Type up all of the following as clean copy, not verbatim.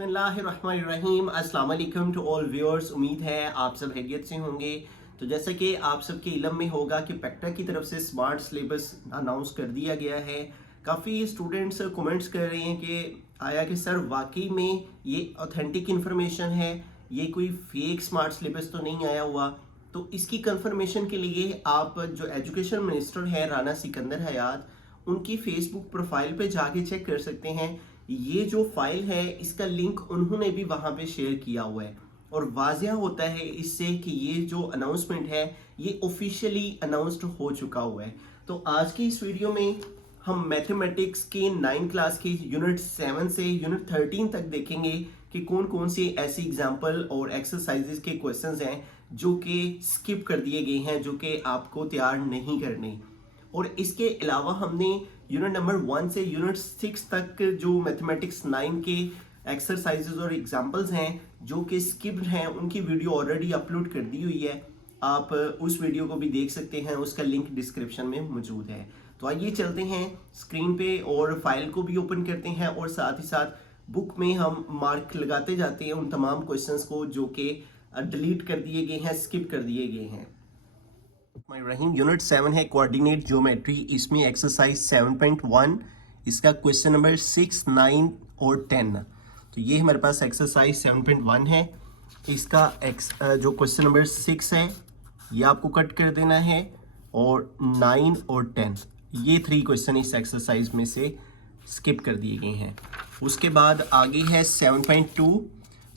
बिस्मिल्लाहिर्रहमानिर्रहीम। अस्सलाम वालेकुम टू ऑल व्यूअर्स। उम्मीद है आप सब खैरियत से होंगे। तो जैसा कि आप सबके इल्म में होगा कि पेक्टा की तरफ से स्मार्ट सिलेबस अनाउंस कर दिया गया है। काफ़ी स्टूडेंट्स कमेंट्स कर रहे हैं कि आया कि सर वाकई में ये ऑथेंटिक इन्फॉर्मेशन है, ये कोई फेक स्मार्ट सिलेबस तो नहीं आया हुआ। तो इसकी कंफर्मेशन के लिए आप जो एजुकेशन मिनिस्टर है राना सिकंदर हयात, उनकी फेसबुक प्रोफाइल पे जाके चेक कर सकते हैं। ये जो फाइल है इसका लिंक उन्होंने भी वहां पे शेयर किया हुआ है और वाजिया होता है इससे कि ये जो अनाउंसमेंट है ये ऑफिशियली अनाउंस्ड हो चुका हुआ है। तो आज की इस वीडियो में हम मैथमेटिक्स के 9 क्लास के यूनिट 7 से यूनिट 13 तक देखेंगे कि कौन कौन से ऐसी एग्जाम्पल और एक्सरसाइजेस के क्वेश्चंस हैं जो कि स्किप कर दिए गए हैं, जो कि आपको तैयार नहीं करने। और इसके अलावा हमने यूनिट नंबर 1 से यूनिट 6 तक जो मैथमेटिक्स 9 के एक्सरसाइजेज और एग्जांपल्स हैं जो कि स्किप्ड हैं, उनकी वीडियो ऑलरेडी अपलोड कर दी हुई है। आप उस वीडियो को भी देख सकते हैं, उसका लिंक डिस्क्रिप्शन में मौजूद है। तो आइए चलते हैं स्क्रीन पे और फाइल को भी ओपन करते हैं और साथ ही साथ बुक में हम मार्क लगाते जाते हैं उन तमाम क्वेश्चंस को जो कि डिलीट कर दिए गए हैं, स्किप कर दिए गए हैं। रहीम यूनिट 7 है कोऑर्डिनेट ज्योमेट्री। इसमें एक्सरसाइज 7.1, इसका क्वेश्चन नंबर 6, 9 और 10। तो ये हमारे पास एक्सरसाइज 7.1 है। इसका जो क्वेश्चन नंबर 6 है ये आपको कट कर देना है और 9 और 10 ये 3 क्वेश्चन इस एक्सरसाइज में से स्किप कर दिए गए हैं। उसके बाद आगे है 7.2।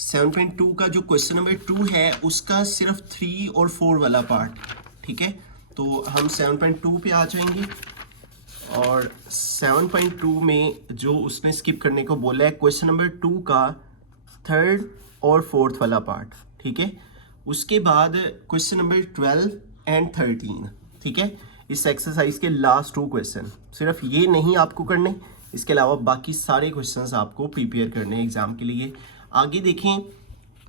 7.2 का जो क्वेश्चन नंबर 2 है उसका सिर्फ 3 और 4 वाला पार्ट, ठीक है। तो हम 7.2 पे आ जाएंगे और 7.2 में जो उसने स्किप करने को बोला है क्वेश्चन नंबर 2 का 3rd और 4th वाला पार्ट, ठीक है। उसके बाद क्वेश्चन नंबर 12 एंड 13, ठीक है। इस एक्सरसाइज के लास्ट 2 क्वेश्चन, सिर्फ ये नहीं आपको करने, इसके अलावा बाकी सारे क्वेश्चंस आपको प्रिपेयर करने एग्जाम के लिए। आगे देखें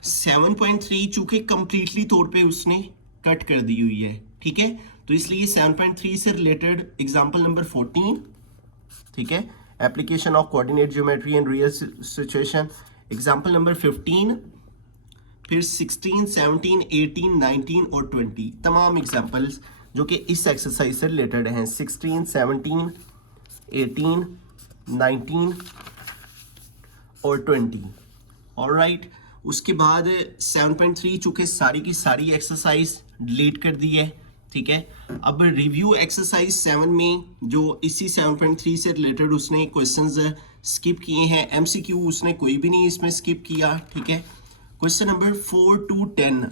7.3 चूंकि कंप्लीटली तौर पे उसने कट कर दी हुई है, ठीक है। तो इसलिए 7.3 से रिलेटेड एग्जांपल नंबर 14, ठीक है, application of coordinate geometry and real situation. Example number 15, फिर 16, 17, 18, 19 और 20 तमाम एग्जांपल्स जो कि इस एक्सरसाइज से रिलेटेड हैं। 16, 17, 18, 19 और 20। ऑलराइट, उसके बाद 7.3 चूंकि सारी की सारी एक्सरसाइज डिलीट कर दी है, ठीक है। अब रिव्यू एक्सरसाइज 7 में जो इसी 7.3 से रिलेटेड उसने क्वेश्चंस स्किप किए हैं। एमसीक्यू उसने कोई भी नहीं इसमें स्किप किया, ठीक है। क्वेश्चन नंबर 4 to 10,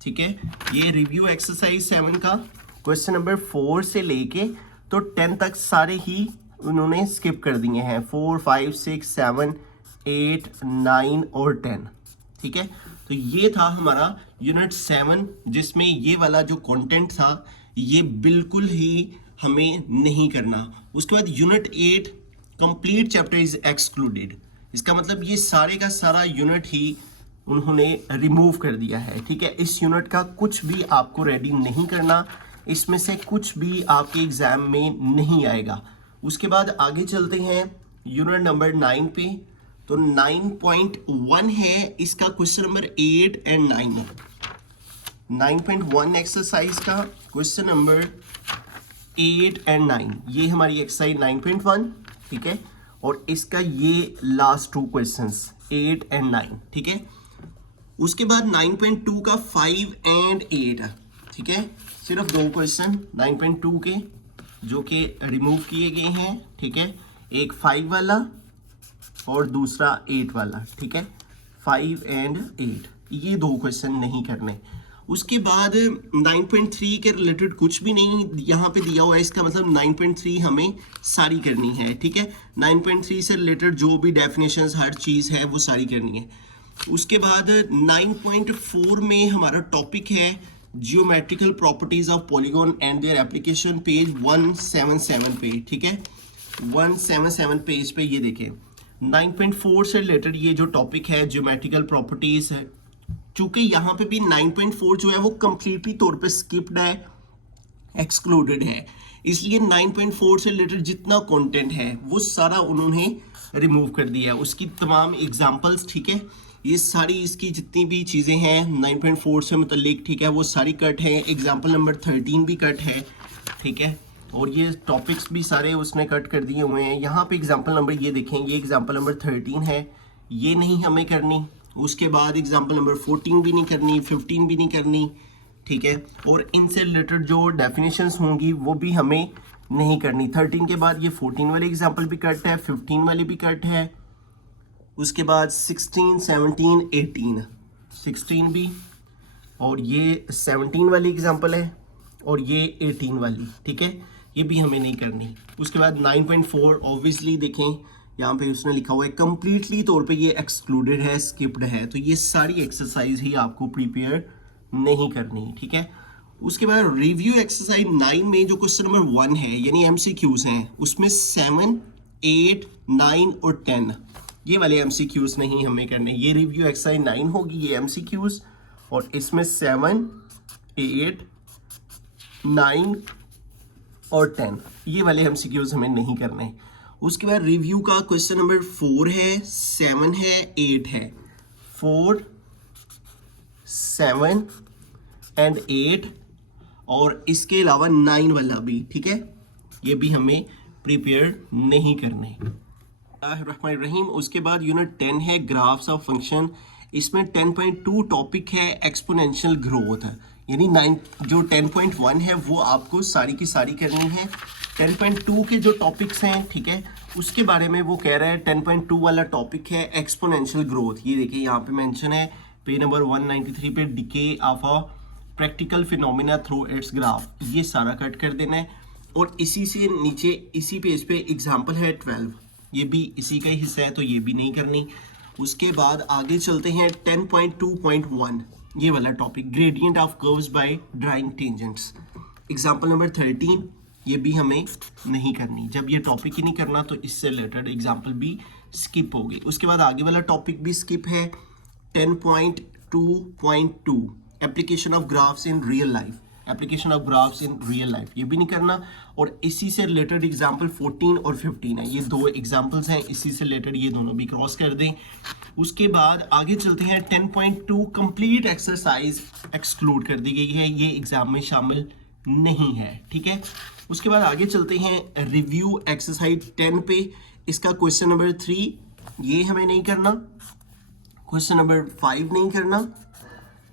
ठीक है। ये रिव्यू एक्सरसाइज 7 का क्वेश्चन नंबर 4 से लेके तो 10 तक सारे ही उन्होंने स्किप कर दिए हैं। 4, 5, 6, 7, 8, 9 और 10, ठीक है। तो ये था हमारा यूनिट 7 जिसमें ये वाला जो कंटेंट था ये बिल्कुल ही हमें नहीं करना। उसके बाद unit 8 complete chapter is excluded. इसका मतलब ये सारे का सारा यूनिट ही उन्होंने रिमूव कर दिया है, ठीक है। इस यूनिट का कुछ भी आपको रेडी नहीं करना, इसमें से कुछ भी आपके एग्जाम में नहीं आएगा। उसके बाद आगे चलते हैं यूनिट नंबर 9 पे। तो 9.1 है, इसका क्वेश्चन नंबर 8 एंड 9 है। 9.1 एक्सरसाइज का क्वेश्चन नंबर 8 एंड 9 ये हमारी एक्सरसाइज 9.1, ठीक है। और इसका ये लास्ट 2 क्वेश्चंस 8 एंड 9, ठीक है। उसके बाद 9.2 का 5 एंड 8, ठीक है। सिर्फ 2 क्वेश्चन 9.2 के जो कि रिमूव किए गए हैं, ठीक है। एक 5 वाला और दूसरा 8 वाला, ठीक है। 5 एंड 8 ये 2 क्वेश्चन नहीं करने। उसके बाद 9.3 के रिलेटेड कुछ भी नहीं यहाँ पे दिया हुआ है, इसका मतलब 9.3 हमें सारी करनी है, ठीक है। 9.3 से रिलेटेड जो भी डेफिनेशंस हर चीज़ है वो सारी करनी है। उसके बाद 9.4 में हमारा टॉपिक है geometrical properties of polygon and their application, page 177 पे, ठीक है। 177 पेज पे ये देखें 9.4 से रिलेटेड ये जो टॉपिक है ज्योमेट्रिकल प्रॉपर्टीज है। चूंकि यहाँ पे भी 9.4 जो है वो कंप्लीटली तौर पे स्किप्ड है, एक्सक्लूडेड है, इसलिए 9.4 से रिलेटेड जितना कंटेंट है वो सारा उन्होंने रिमूव कर दिया है, उसकी तमाम एग्जांपल्स, ठीक है, ये सारी इसकी जितनी भी चीज़ें हैं 9.4 से मुतल्लिक, ठीक है, वो सारी कट है। एग्जांपल नंबर 13 भी कट है, ठीक है, और ये टॉपिक्स भी सारे उसने कट कर दिए हुए हैं। यहाँ पे एग्जांपल नंबर ये देखें, ये एग्जांपल नंबर 13 है, ये नहीं हमें करनी। उसके बाद एग्जांपल नंबर 14 भी नहीं करनी, 15 भी नहीं करनी, ठीक है, और इनसे रिलेटेड जो डेफिनेशंस होंगी वो भी हमें नहीं करनी। 13 के बाद ये 14 वाले एग्जांपल भी कट है, 15 वाले भी कट है, उसके बाद 16, 17, 18, 16 भी, और ये 17 वाली एग्जांपल है, और ये 18 वाली, ठीक है, ये भी हमें नहीं करनी। उसके बाद 9.4 ऑब्वियसली देखें यहाँ पे उसने लिखा हुआ है कंप्लीटली तौर पे ये एक्सक्लूडेड है, स्किप्ड है, तो ये सारी एक्सरसाइज ही आपको प्रिपेयर नहीं करनी, ठीक है। उसके बाद रिव्यू एक्सरसाइज 9 में जो क्वेश्चन नंबर 1 है यानी एमसीक्यूज हैं, उसमें 7, 8, 9 और 10 ये वाले एमसीक्यूज नहीं हमें करने। ये रिव्यू एक्सरसाइज 9 होगी, ये एमसीक्यूज, और इसमें 7, 8, 9 और 10 ये वाले एमसीक्यूज हमें नहीं करने। उसके बाद रिव्यू का क्वेश्चन नंबर 4 है, 7 है, 8 है, 4, 7 एंड 8, और इसके अलावा 9 वाला भी, ठीक है, ये भी हमें प्रिपेयर नहीं करने। रहीम। उसके बाद यूनिट 10 है ग्राफ्स ऑफ फंक्शन, इसमें 10.2 टॉपिक है एक्सपोनेंशियल ग्रोथ, यानी 10.1 है वो आपको सारी की सारी करनी है। 10.2 के जो टॉपिक्स हैं, ठीक है, उसके बारे में वो कह रहा है। 10.2 वाला टॉपिक है एक्सपोनेंशियल ग्रोथ, ये देखिए यहाँ पे मेंशन है पेज नंबर 193 पे, decay of a practical phenomena through it's graph, ये सारा कट कर देना है। और इसी से नीचे इसी पेज पे एग्जाम्पल है 12, ये भी इसी का ही हिस्सा है, तो ये भी नहीं करनी। उसके बाद आगे चलते हैं 10.2.1 ये वाला topic, gradient of curves by drawing tangents, example number 13, ये भी हमें नहीं करनी। जब ये टॉपिक ही नहीं करना तो इससे रिलेटेड एग्जाम्पल भी स्किप हो गई। उसके बाद आगे वाला टॉपिक भी स्किप है। 10.2.2 application of graphs in real life, application of graphs in real life, ये भी नहीं करना। और इसी से रिलेटेड एग्जाम्पल 14 और 15 है, ये दो एग्जाम्पल्स हैं इसी से रिलेटेड, ये दोनों भी क्रॉस कर दें। उसके बाद आगे चलते हैं 10.2 कंप्लीट एक्सरसाइज एक्सक्लूड कर दी गई है, ये एग्जाम में शामिल नहीं है, ठीक है। उसके बाद आगे चलते हैं रिव्यू एक्सरसाइज 10 पे, इसका क्वेश्चन नंबर 3 ये हमें नहीं करना, क्वेश्चन नंबर 5 नहीं करना,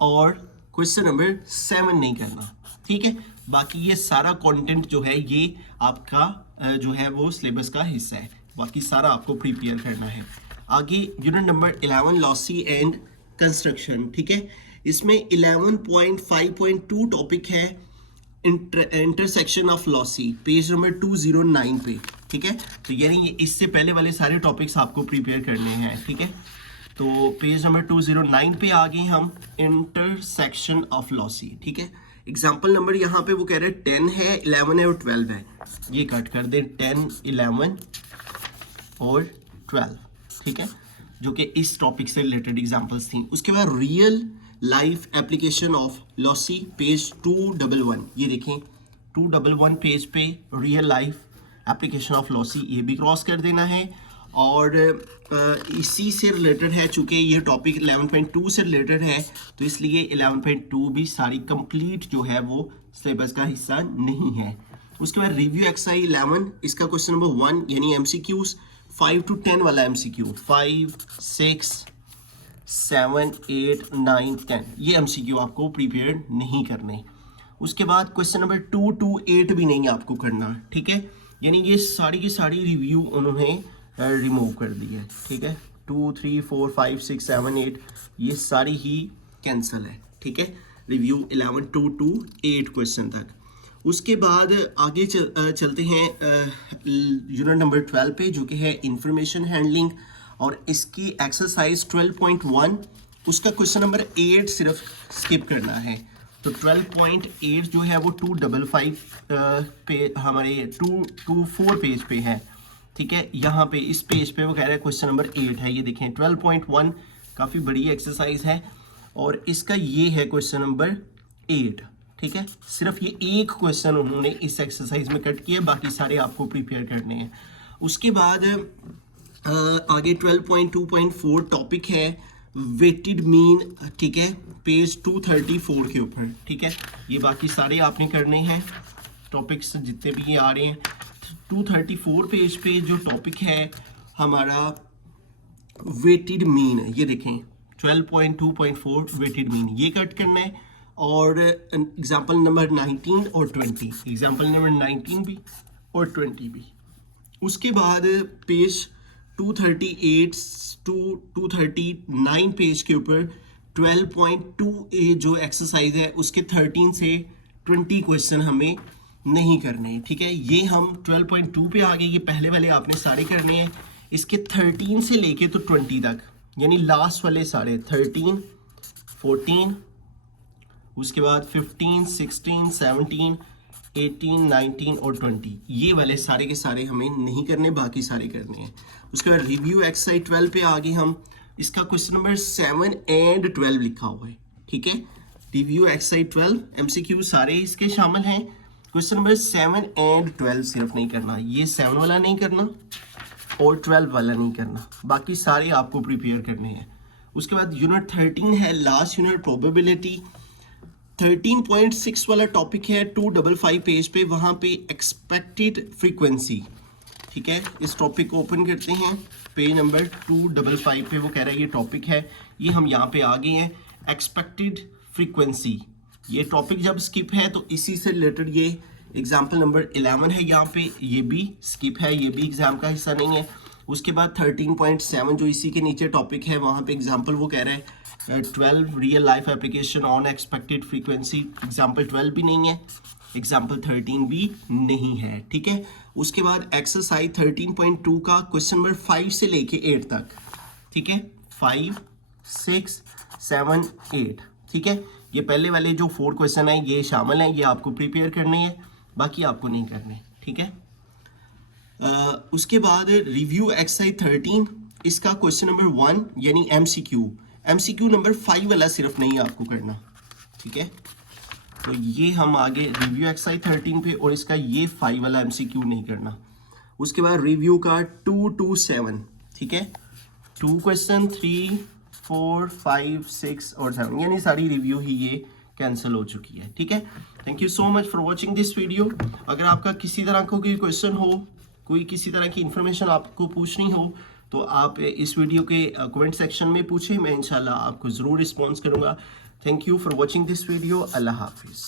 और क्वेश्चन नंबर 7 नहीं करना, ठीक है। बाकी ये सारा कंटेंट जो है ये आपका जो है वो सिलेबस का हिस्सा है, बाकी सारा आपको प्रिपेयर करना है। आगे unit number 11 lossy and construction, ठीक है, इसमें 11.5.2 टॉपिक है intersection of lossy, page number 209 पे, ठीक है। तो यानी ये इससे पहले वाले सारे टॉपिक्स आपको प्रिपेयर करने हैं, ठीक है। तो पेज नंबर 209 पे आ गए हम, इंटरसेक्शन ऑफ लॉसी, ठीक है। एग्जाम्पल नंबर यहाँ पे वो कह रहे हैं 10 है, 11 है और 12 है, ये कट कर दें, 10, 11 और 12, ठीक है, जो कि इस टॉपिक से रिलेटेड एग्जाम्पल्स थी। उसके बाद real life application of lossy, page 211, ये देखें 211 पेज पे real life application of lossy, ये भी क्रॉस कर देना है। और इसी से रिलेटेड है, चूँकि ये टॉपिक 11.2 से रिलेटेड है तो इसलिए 11.2 भी सारी कंप्लीट जो है वो सिलेबस का हिस्सा नहीं है। उसके बाद रिव्यू एक्सरसाइज 11, इसका क्वेश्चन नंबर 1 यानी एमसीक्यूज 5 to 10 वाला एमसीक्यू, 5, 6, 7, 8, 9, 10 ये एमसीक्यू आपको प्रिपेयर नहीं करने। उसके बाद क्वेश्चन नंबर 2 to 8 भी नहीं आपको करना, ठीक है, यानी ये सारी की सारी रिव्यू उन्होंने रिमूव कर दी है, ठीक है। 2, 3, 4, 5, 6, 7, 8 ये सारी ही कैंसिल है, ठीक है। रिव्यू 11 to 8 क्वेश्चन तक। उसके बाद आगे चलते हैं यूनिट नंबर 12 पे, जो कि है इंफॉर्मेशन हैंडलिंग, और इसकी एक्सरसाइज 12.1, उसका क्वेश्चन नंबर 8 सिर्फ स्किप करना है। तो 12.8 जो है वो 255 पे हमारे 224 पेज पे है, ठीक है। यहाँ पे इस पेज पे वो कह रहा है क्वेश्चन नंबर 8 है, ये देखें 12.1 काफ़ी बड़ी एक्सरसाइज है, और इसका ये है क्वेश्चन नंबर 8, ठीक है। सिर्फ ये एक क्वेश्चन उन्होंने इस एक्सरसाइज में कट किया, बाकी सारे आपको प्रिपेयर करने हैं। उसके बाद आगे 12.2.4 टॉपिक है वेटेड मीन, ठीक है, पेज 234 के ऊपर, ठीक है। ये बाकी सारे आपने करने हैं टॉपिक्स जितने भी ये आ रहे हैं। 234 पेज पे जो टॉपिक है हमारा वेटेड मीन, ये देखें 12.2.4 वेटेड मीन, ये कट करना है। और एग्जाम्पल नंबर 19 और 20, एग्जाम्पल नंबर 19 भी और 20 भी। उसके बाद पेज 238 टू 239 पेज के ऊपर 12.2a जो एक्सरसाइज है उसके 13 से 20 क्वेश्चन हमें नहीं करने, ठीक है। ये हम 12.2 पे आ गए, ये पहले वाले आपने सारे करने हैं। इसके 13 से लेके तो 20 तक, यानी लास्ट वाले सारे 13, 14, उसके बाद 15, 16, 17, 18, 19 और 20, ये वाले सारे के सारे हमें नहीं करने, बाकी सारे करने हैं। उसके बाद रिव्यू एक्सरसाइज 12 पे आगे हम इसका क्वेश्चन नंबर 7 एंड 12 लिखा हुआ है, ठीक है। रिव्यू एक्सरसाइज 12 MCQ सारे इसके शामिल हैं। क्वेश्चन नंबर 7 एंड 12 सिर्फ नहीं करना, ये 7 वाला नहीं करना और 12 वाला नहीं करना, बाकी सारे आपको प्रिपेयर करने हैं। उसके बाद यूनिट 13 है लास्ट यूनिट, प्रोबेबिलिटी। 13.6 वाला टॉपिक है 255 पेज पे, वहाँ पे एक्सपेक्टेड फ्रीक्वेंसी, ठीक है। इस टॉपिक को ओपन करते हैं, पेज नंबर 255 पे वो कह रहा है ये टॉपिक है, ये हम यहाँ पे आ गए हैं एक्सपेक्टेड फ्रीक्वेंसी। ये टॉपिक जब स्किप है तो इसी से रिलेटेड ये एग्जाम्पल नंबर 11 है, यहाँ पे ये भी स्किप है, ये भी एग्जाम का हिस्सा नहीं है। उसके बाद 13.7 जो इसी के नीचे टॉपिक है, वहाँ पे एग्जाम्पल वो कह रहा है 12 real life application on expected frequency, example 12 भी नहीं है, एग्जाम्पल 13 भी नहीं है, ठीक है। उसके बाद एक्सरसाइज 13.2 का क्वेश्चन नंबर 5 से लेके 8 तक, ठीक है, 5, 6, 7, 8, ठीक है। ये पहले वाले जो 4 क्वेश्चन है ये शामिल हैं, ये आपको प्रिपेयर करने हैं, बाकी आपको नहीं करने, ठीक है। उसके बाद रिव्यू एक्सरसाइज 13, इसका क्वेश्चन नंबर 1 यानी MCQ नंबर 5 वाला सिर्फ नहीं आपको करना, ठीक है। तो ये हम आगे रिव्यू एक्सरसाइज 13 पे, और इसका ये 5 वाला MCQ नहीं करना। उसके बाद रिव्यू का 2 to 7, ठीक है, 2 क्वेश्चन 3, 4, 5, 6 और 7, यानी सारी रिव्यू ही ये कैंसिल हो चुकी है, ठीक है। Thank you so much for watching this video. अगर आपका किसी तरह का कोई क्वेश्चन हो, कोई किसी तरह की इन्फॉर्मेशन आपको पूछनी हो, तो आप इस वीडियो के कमेंट सेक्शन में पूछें, मैं इंशाल्लाह आपको ज़रूर रिस्पॉन्स करूँगा। Thank you for watching this video. अल्लाह हाफिज़।